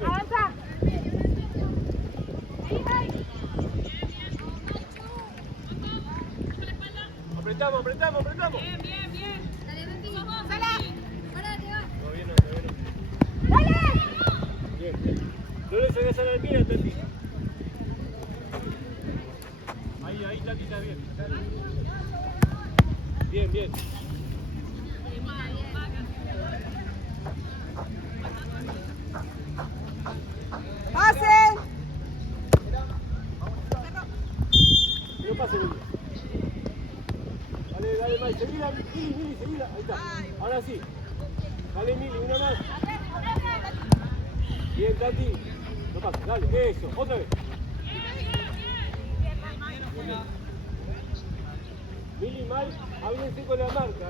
Avanza. Apretamos. Bien. Dale, Betty. Sala. Ahora te va. No, bien. Dale. Bien. No le saques a la almira, Tati. Ahí, Tati, está bien. Bien. Pase. No pase, Mili. Dale, Mai. Seguila, Mili, seguila. Ahí está. Ahora sí. Dale, Mili, una más. Bien, Tati. No pase, dale. Eso, otra vez. Mili, Mai, háblense con la marca,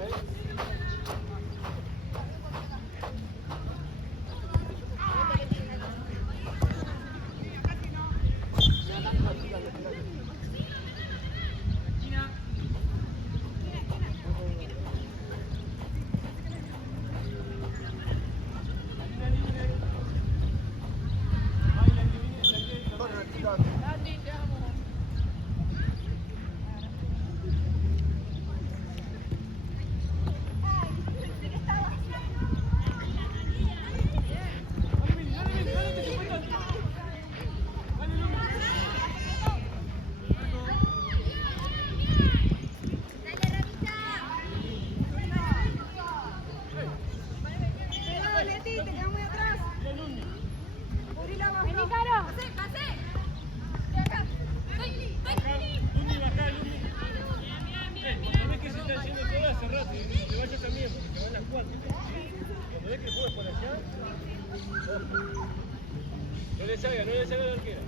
No le salga la arquera.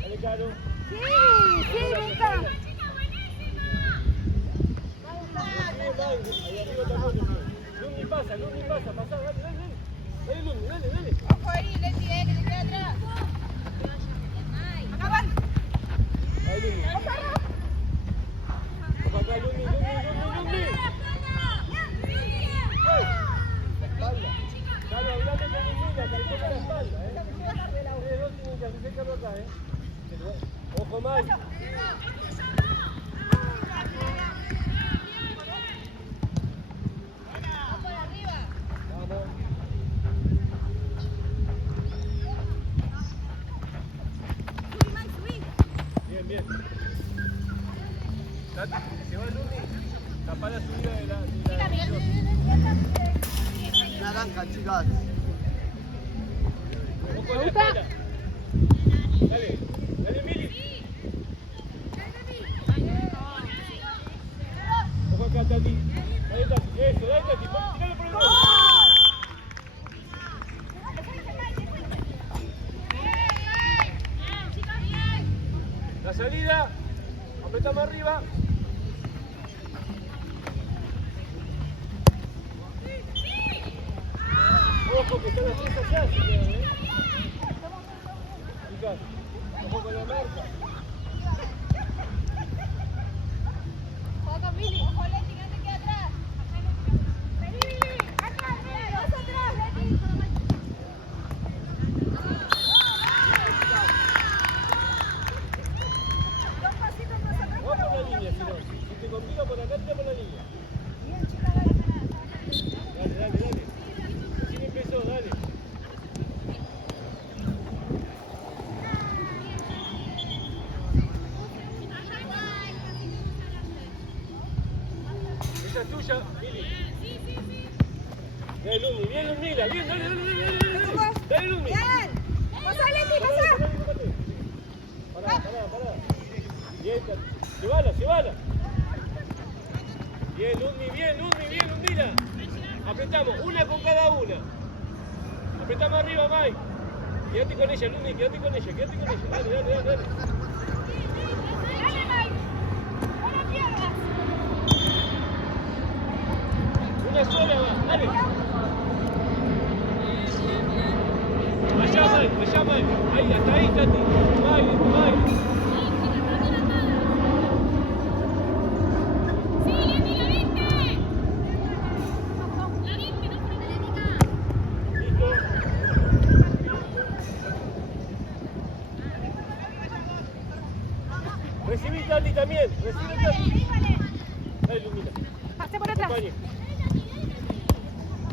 Dale, Caro. Sí, Vita. Ahí arriba también. Lumi pasa, pasá, dale. Dale, Lumi, dale. Ojo ahí, Leti, que se queda atrás. Acá van. Ahí, Lumi. Ojo acá, Lumi. Dale, hablando con Lumina, calcula la espalda, Ustedes dos tienen que acercarlo acá, Ojo más. Vamos. Bien. Tati, se va Lumi. Tapá la subida de la... Naranja, chicas. Ojo en la espalda. Dale, Mili. Ojo acá, Tati. Dale, Tati. Eso, dale, Tati. Tiralo por el lado. La salida. Apretamos arriba. Ojo que están las tres allá, si quedan, Chicas, ojo con la marca. Ojo, Mili. Ojo, Leti, que no te quede atrás. Vení, Mili. Atrás, vas atrás, Leti. Dos pasitos más atrás. No por la línea, sino, si te complica por acá, tira por la línea. Bien, chica, dale. Dale. Recién empezó, dale. Esa es tuya, Mili. Bien, Lumi, bien, Lumila, bien, dale. Dale, Lumi. Bien. Pasá, Leti, pasá. Pará. Bien, llévala. Bien, Lumila. Apretamos, una con cada una. Apretamos arriba, Mike. Quédate con ella, Lumi, quédate con ella. Dale. Dale, Mike. No la pierdas. Una sola más, dale. Allá, Mike. Ahí, hasta ahí, Tati. Mike. también. Recibe el Tati. Dale, Lumina. Pase por atrás. Acompañe.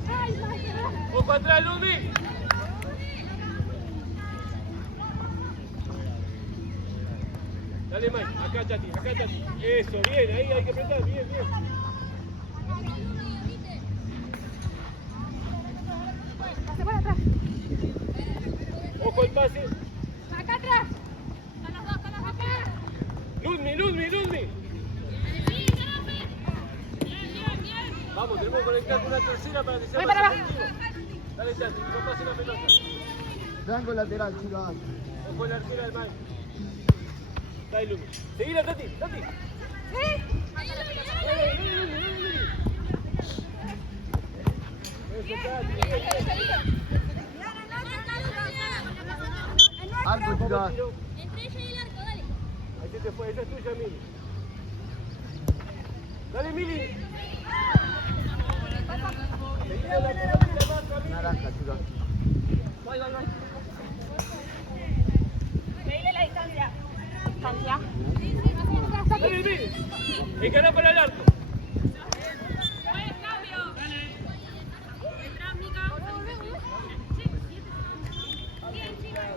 Ay, Mike. Ojo atrás, Lumi. Dale, Mike. Acá, Tati. Acá, Tati. Eso, bien. Ahí hay que apretar. Bien, bien. Pase por atrás. Ojo el pase. Acá atrás. Están los dos, acá. Ludmi, Ludmi, Ludmi. Vamos, tenemos que conectar con una tercera para que sea Voy más para abajo. efectivo. Dale, Tati. No pase la pelota. Rango lateral, chicos. Ojo la arquera del Mike. Dale, Lumi. Seguila, Tati. Tati. ¿Sí? Dale, Lumi, Lumi. Eso, Tati. Algo, chicos. Entre ella y el arco, dale. Ahí se te fue. Esa es tuya, Mili. Dale, Mili. Seguila la pelota y la marca, Mili. Naranja, chicos. Voy. Medile la distancia. ¿Distancia? Dale, Mili. Encará para el arco. Buen cambio. Entra, Mica. Bien, chicas.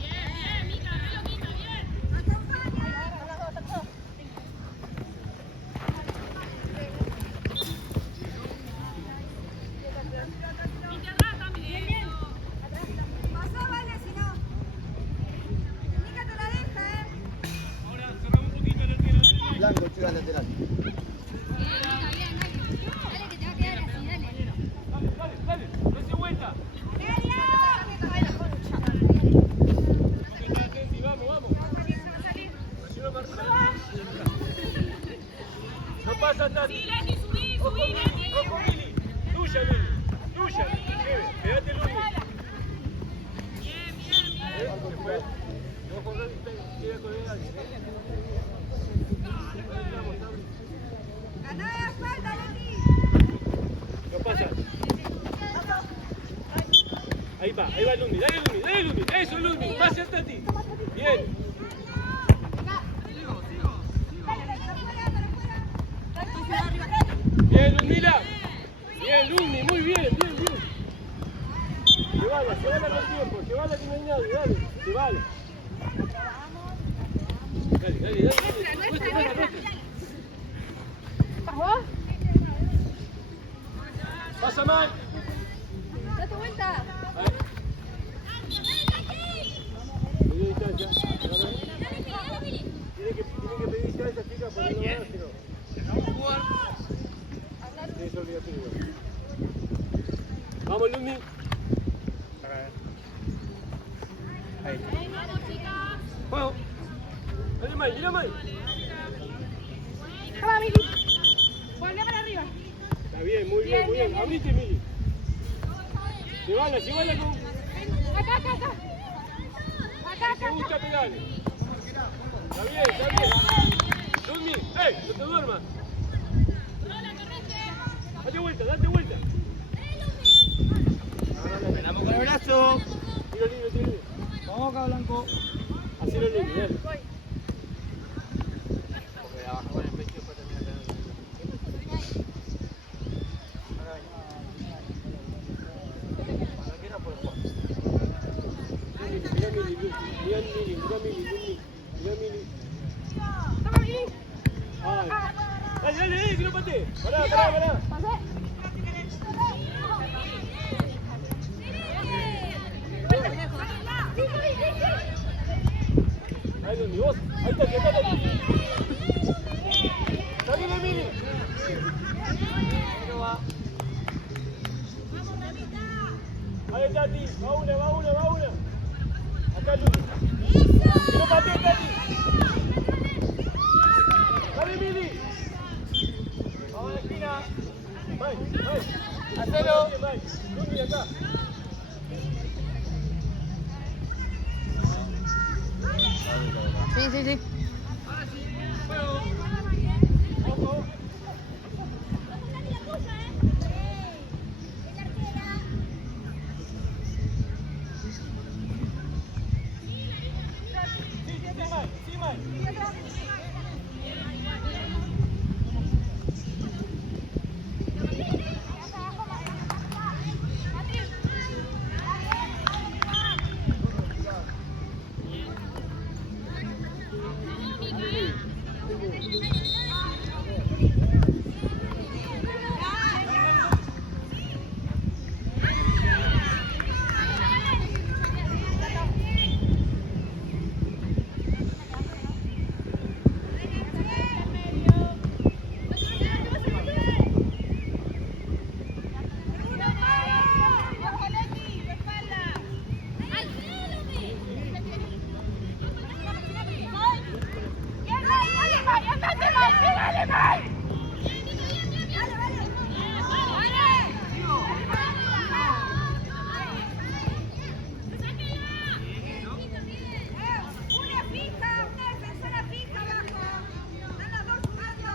Bien, Mica, re loquita, bien. Mica, atrás también. Bien. Pasó, vale, si no. Mica te la deja, Ahora cerramos un poquito el arquero. Dale, Blanco, chicos, lateral. Bien, dale que te va a quedar así, dale. dale, dale. Dale vuelta. Vamos, vamos. Así no marca. No pasa, Tati. Sí, Leti, subí, Leti. Ojo, Mili. Tuya, Mili. Tuya. Lleve. Quédate, Lumi. Bien. Después. Ojo, queda con el alguien. Ganá la espalda, Leti. No pasa. Ahí va Lumi. Dale, Lumi. Eso, Lumi. Pase a Tati. Bien. Bien, Lumila. Bien, Lumi. Muy bien, bien. Llévala con tiempo. Llévala que no hay nadie. Dale. Llévala. Dale. Muestra. ¿Estás vos? Pasa mal. Date vuelta. Tiene distancia. Tiene que pedir distancia, chicas, porque no van, sino. Sí, eso obligatorio. Vamos, Lumi. Vamos, chicas. Juego. Dale, Mike, mira, Mike. Vamos, Mili. Volvé para arriba. Está bien, muy bien. Abrite, Mili. Llévala con... Acá. Si te gusta, pegale. Está bien. Lumi, no te duermas. Date vuelta. Esperamos con el brazo. Tiro libre. Vamos acá, Blanco. Así lo Lumi, dale. Porque abajo con el pecho para terminar. Mira, Mili. Toma, Mili. Ay. Dale, que no patee. Pará. Pasé. Ahí Lumi, vos. Ahí está. Salile, Mili. Ahí, Tati. Va una. Acá, Lumi. Que no patee, Tati. Dale, Mili. Vamos a la esquina. Mike. Hacelo. Lumi, acá. Sí. Juego. Ojo. Mai, andate Mai, pegale Mai. Vale, vale. Una fija, una defensora fija abajo. Están las dos jugando.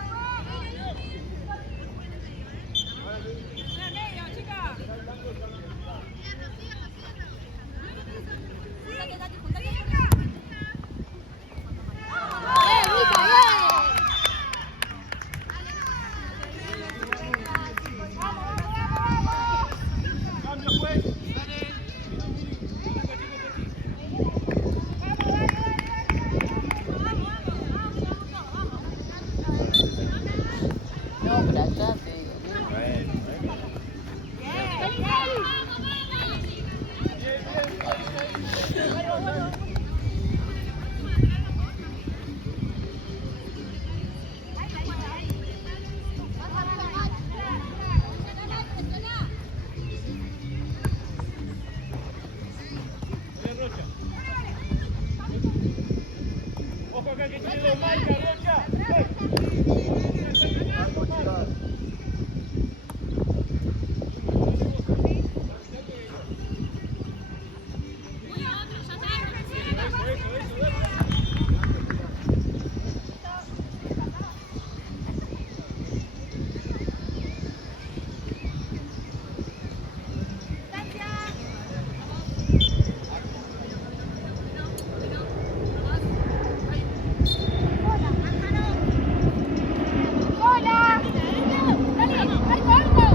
Cambio, juez. No, por allá te digo. Bien, Rocha. Ojo acá que tiene de marca, Rocha. ¡Hola! ¡Dale! ¡Arco, arco!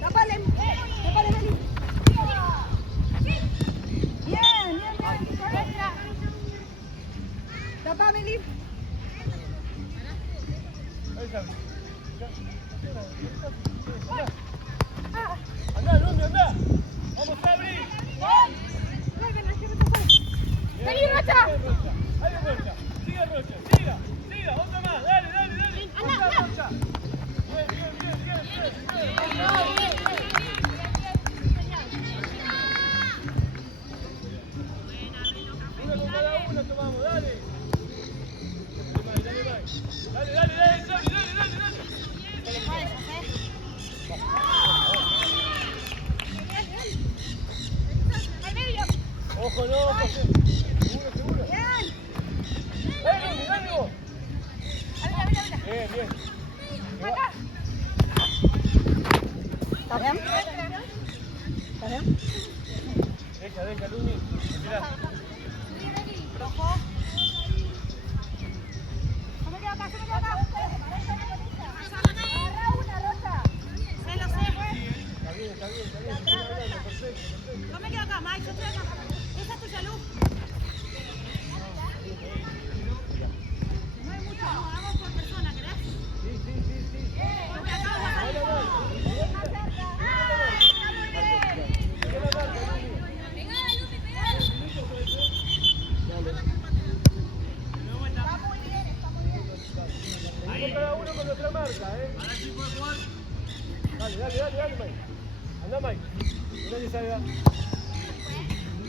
Tapale, tapale, Meli. Bien, bien. Tapa, Meli. Ahí está. Andá, Lumi, andá. Vamos, Sabri. ¡Vení, Rocha! Ahí va Rocha. Siga, Rocha. Siga, siga. Otra más. Dale, dale, dale. Anda, Otra, anda. Rocha. Bien, bien, bien, bien, bien. Una con cada una tomamos, dale. Dale, dale, dale, dale, Sabri, dale, dale, dale. ¡Al medio! Ojo, no, José. Seguro, seguro. Bien. Dale, Lumi, dale vos. ¡Mira, mira, mira! Bien, bien. ¡Acá! ¿Está bien? ¿Está bien? Deja, Lumi. Mirá. ¡Rojo! ¡Se me queda acá, se me queda acá! ¡Agarra una, Rocha! ¡Se lo sé! Está bien, está bien, está bien. Está bien, perfecto. No me quedo acá, Mike, yo estoy acá. Esa es tuya, Luz. No hay mucho, no, hagamos por persona, ¿querés? Sí. Porque acá vamos a salir todos. Pegada, Lupi, pegada. Está muy bien, está muy bien. Venimos cada uno con nuestra marca, ¿eh? Ahora sí puede jugar. Dale, Mike. Anda, Mike. Que nadie salga.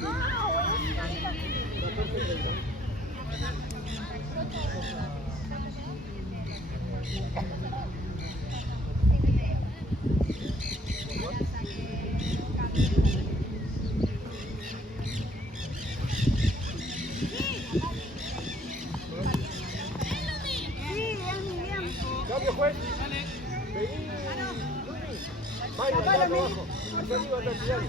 Ah, buenísima, mira. Cambio, juez. Vení, Lumi. Mike, andá acá abajo. Allá arriba, atrás, dale.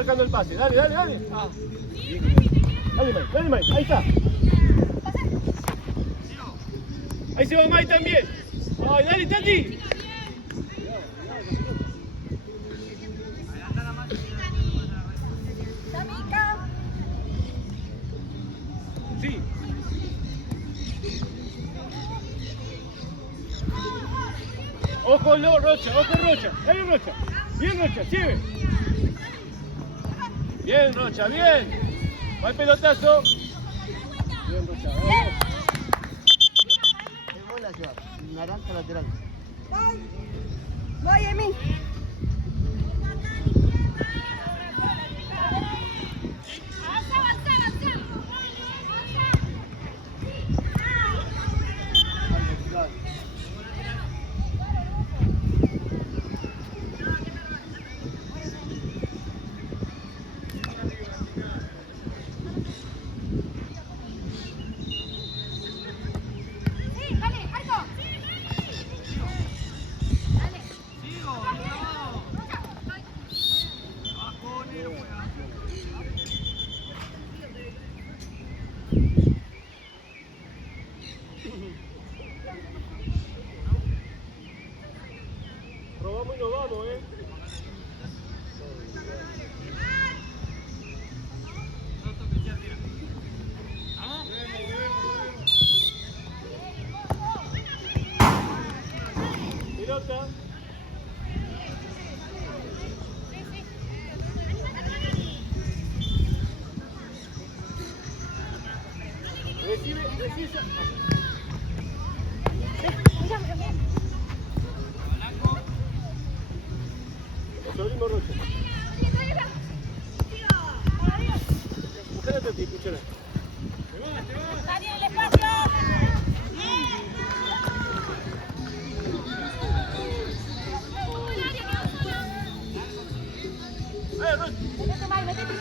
marcando el pase. Dale, dale, dale. Dale, Mike, ahí está. Ahí se va Mike también. Ay, dale, Tati. Tamika. Sí. Ojo, Rocha, ojo, Rocha. Dale, Rocha. Bien, Rocha, sigue. Bien, Rocha, bien. Va el pelotazo. Bien, Rocha, vamos. ¿Qué bola lleva? Naranja lateral. Voy, Emi. Avanza, avanza, avanza. Sí, vale, Arco. Dale. Robamos y nos vamos, Pelota. Recibe. Sobrino Rocha. Mujer a Tati, escúchala. Daniel, el espacio. Rocha. Métete, Mike, métete.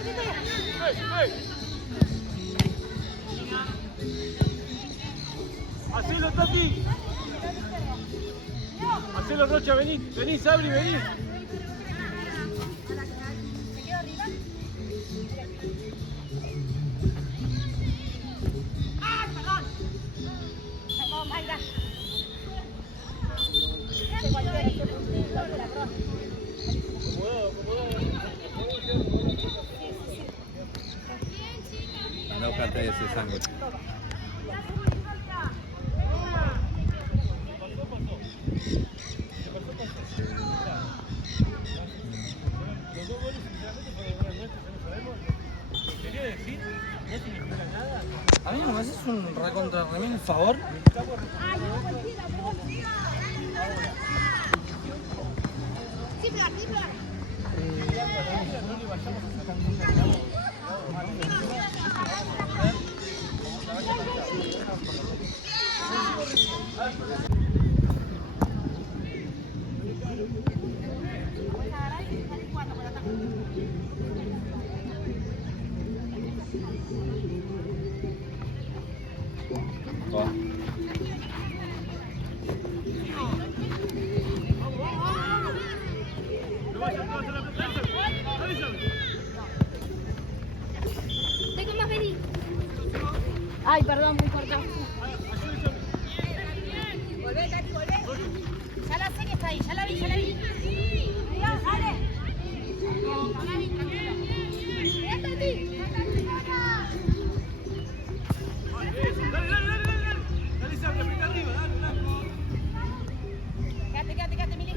Hacelo, Tati. Hacelo, Rocha, vení, Sabri, vení. ¿Se quedó arriba? ¡Ah, perdón! Vamos, Mayra. No canta ese sándwich. Los dos goles, sinceramente, fueron buenas nuestras, no sabemos. Quería decir, no significa nada. A mí no me haces un recontra remil favor. Sí, Flor. No le vayamos a sacar nunca. Tengo más venir. Ay, perdón, muy corta. Volvé, Tati, volvé. Ya la sé que está ahí, ya la vi. Dale. Dale, Sabri, aprieta arriba, dale. Quédate, Mili.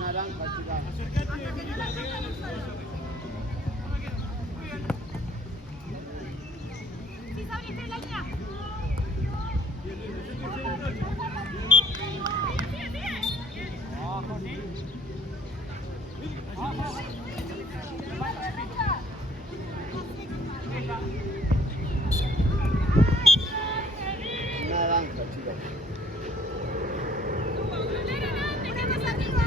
Naranja, chica. Sí, Sabri, está en la línea. Naranja, chica. Una más arriba.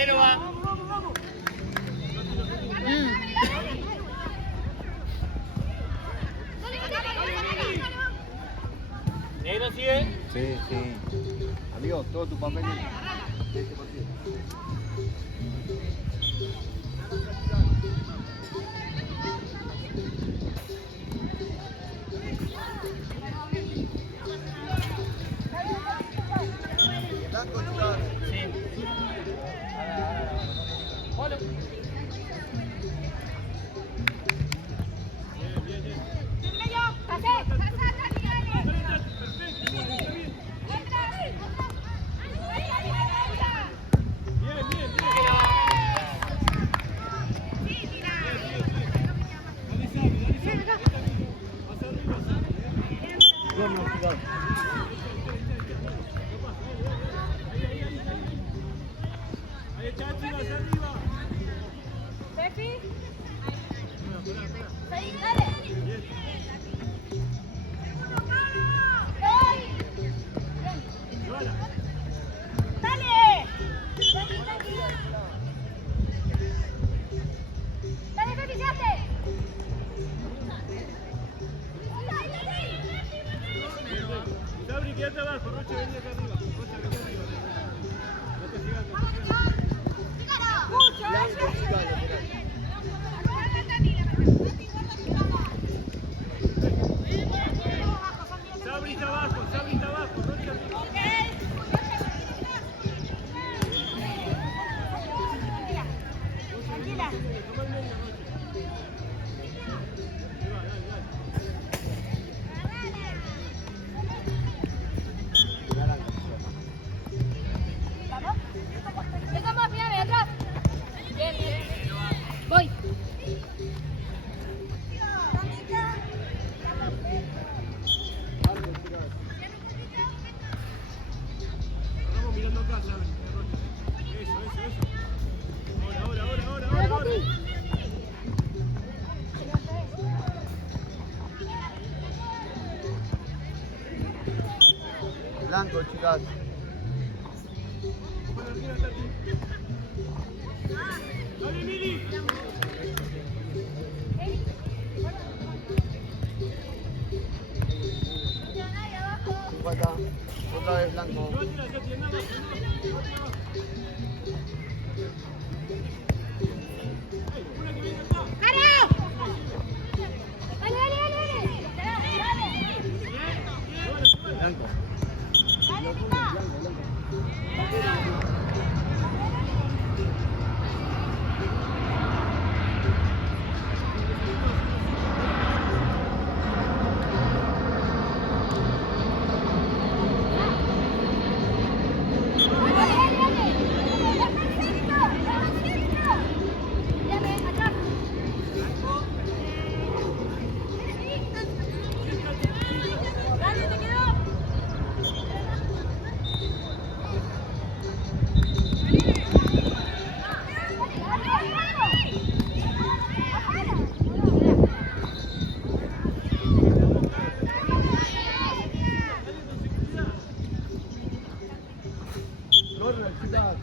Génova. Negro sigue. Sí, sí. Amigo, todo tu papel en este partido. Blanco, chicos. Polo. Buenos, chicos. Ahí está, chicos, arriba. Pepi. Ahí, dale. ¡Ey! ¡Dale! ¡Dale, Pepi, se hace! Sabri, quédate abajo. Roche, vení acá arriba. Roche, vení arriba. No te sigas, no te sigas. Blanco, chicos, lateral. Sabri está abajo, Sabri está abajo. Roche, arriba. Tranquila. Toma el medio, Roche. Ahí va, dale, dale. ¿Vamos? Venga más, mira, atrás. Bien, bien. Voy. Vamos mirando acá, Sabri. Roche. Eso. Ahora. Blanco, chicas. Dale, Mili. Falta. Otra vez blanco. Roche, ya tiene abajo. Roche, abajo. Una que viene acá. Blanco. Dale, te quedó. Corre, chicas.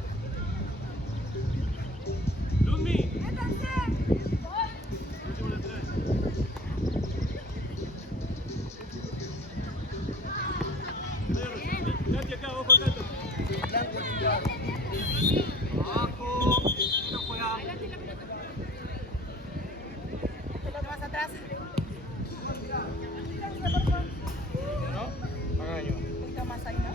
Lumi. Date acá, ojo al gato. Blanco, chicas. Abajo. No juega. Pelota más atrás. ¿No? Magaño. Un poquito más ahí, ¿no?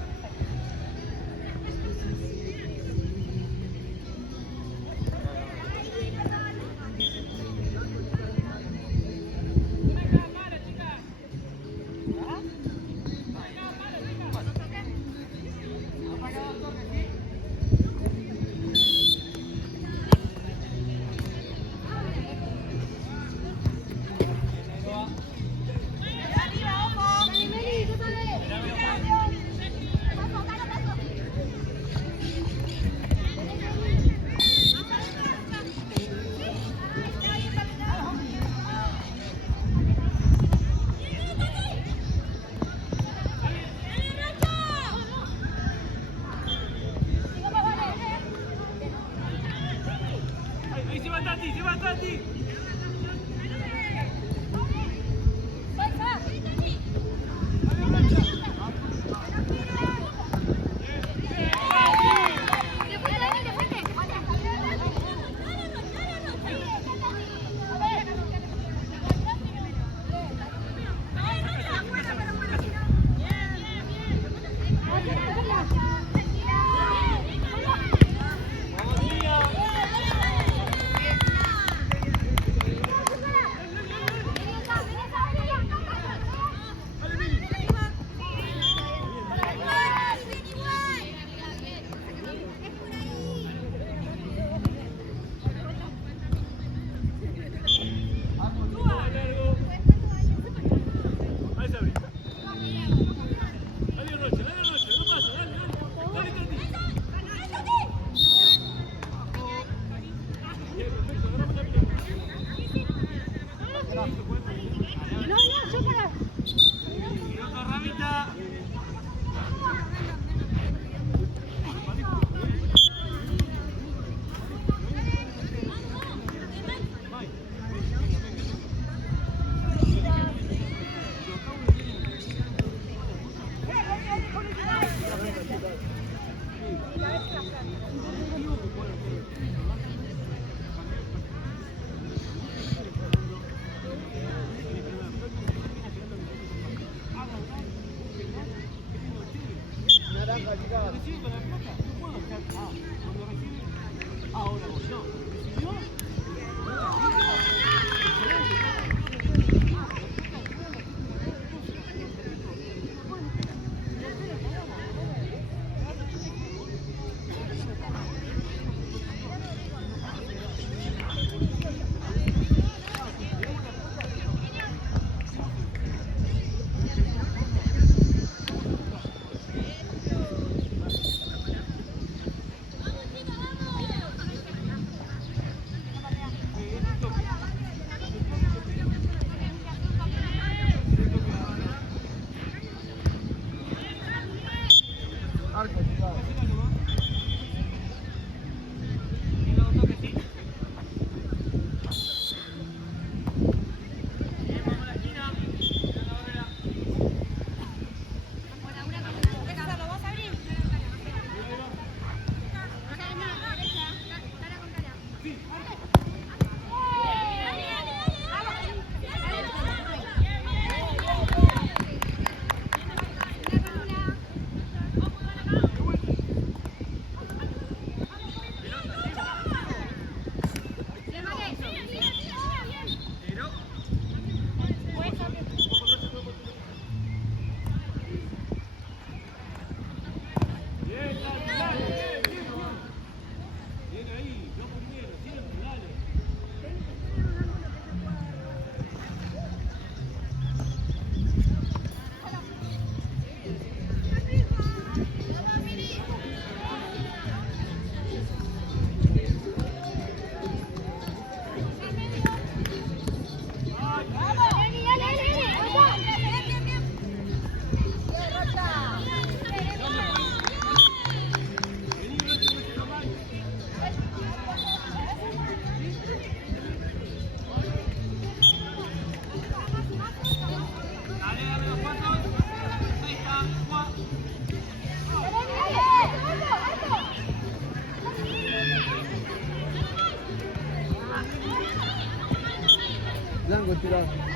Blanco tirado.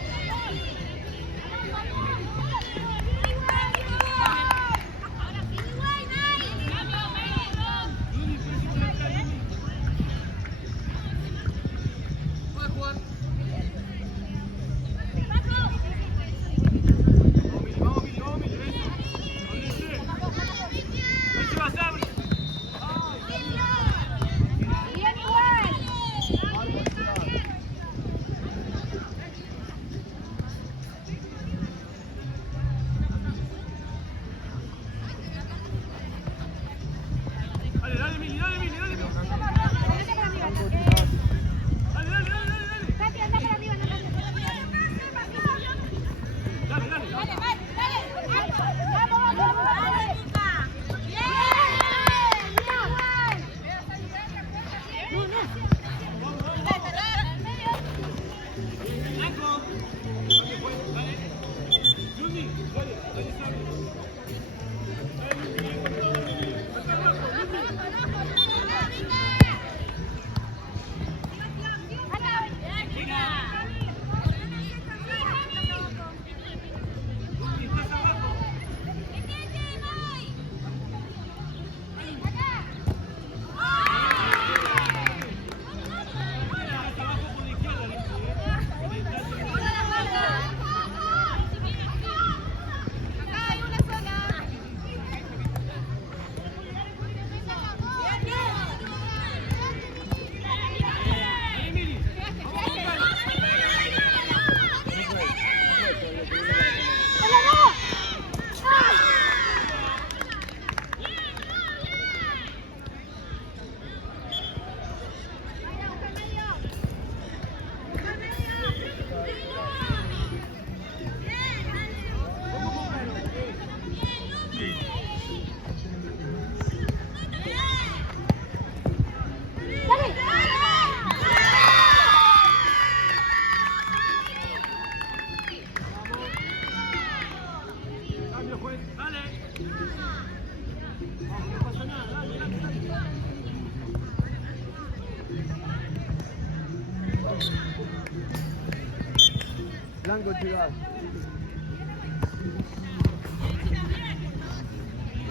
Blanco, chicas.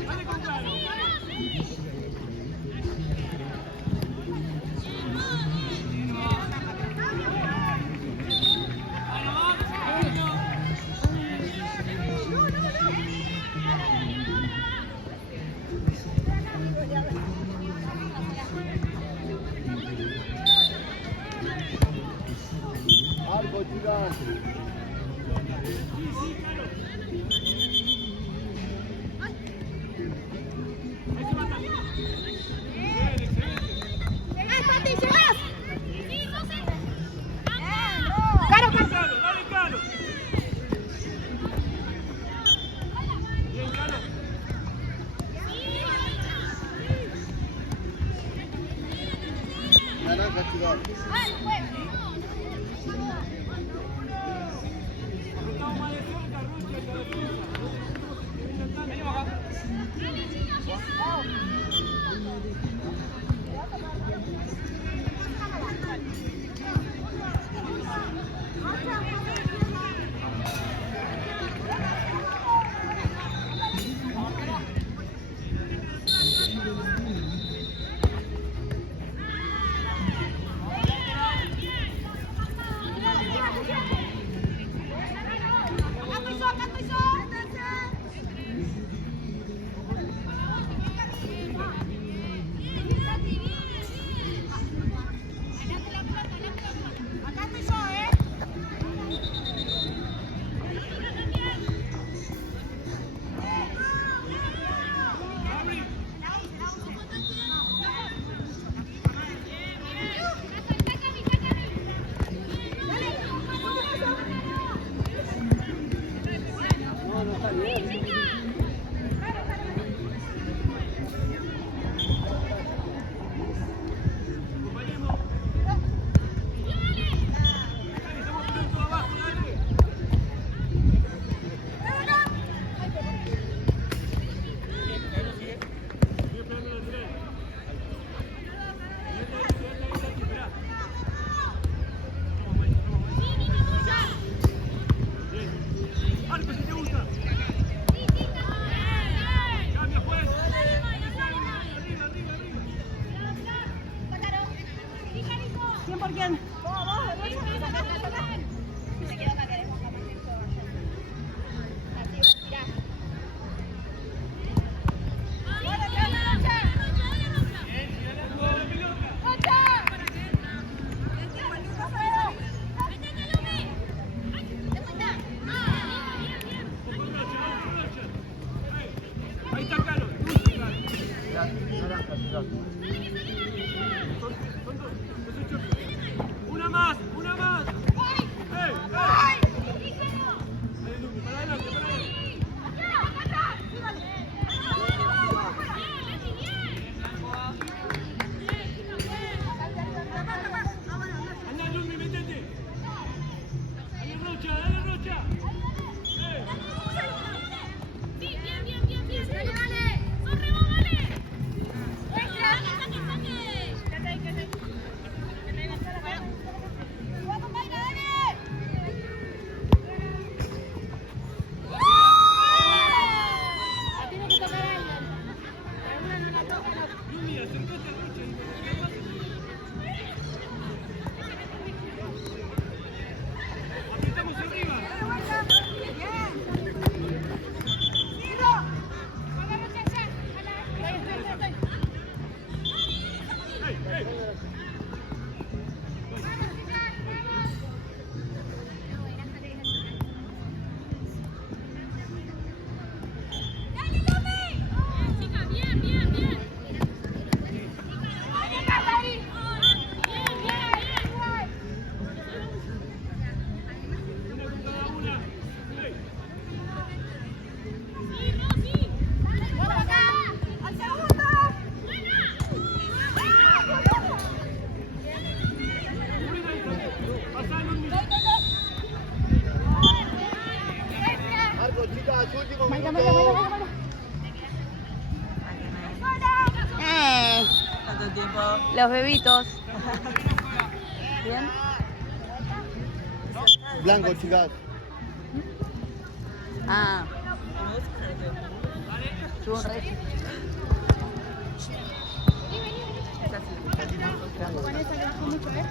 Dale con claro. Arco, chicas. Caro, Caro. Calo, dale Calo. Bien, Calo. Naranja, chicas. Estamos más de cerca, Rucha, que la defensa. Venimos acá. Arco, si te gusta. Cambia, pues. Arriba, arriba, arriba. 100%. Ahí está Calo. Naranja, chicas. Una más, una más. ¡Ey! ¡Ey! Para adelante, para adelante. Anda, Lumi, metete. Dale, Rocha, dale, Rocha. ¡Ey! Lumi, acércate a Rocha. Apretamos arriba. ¡Ey, ey! Una con cada una. ¡Ey! Pasá, Lumi. Arco, chicas, último Marca, minuto. marca, marca, marca. ¿Cuánto tiempo? Los bebitos. Bien. Blanco, chicas. Ah. Subo un red. Vanessa, que bajó mucho, ¿eh?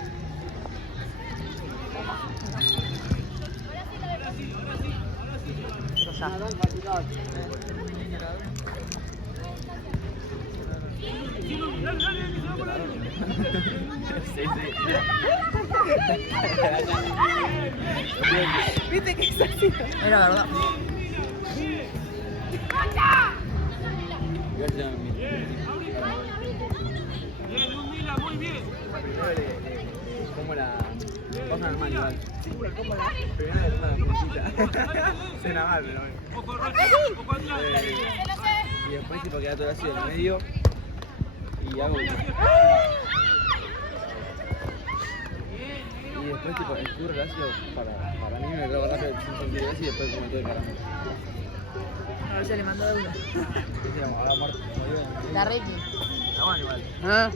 ¿Viste que es así? Era verdad. Bien, Ludmila, muy bien. Como la cosa normal igual. Primero de una puntita. Suena mal, pero bueno. Ojo, Rocha, ojo atrás. Y después tipo queda todo así en el medio. Y hago. Y después tipo escurro el ácido para mí me grabo rápido sin sentir así y después como todo el caramelo. A ver si le mando de uno. Ahora muerto. La Ricky. Está bueno igual. Ah.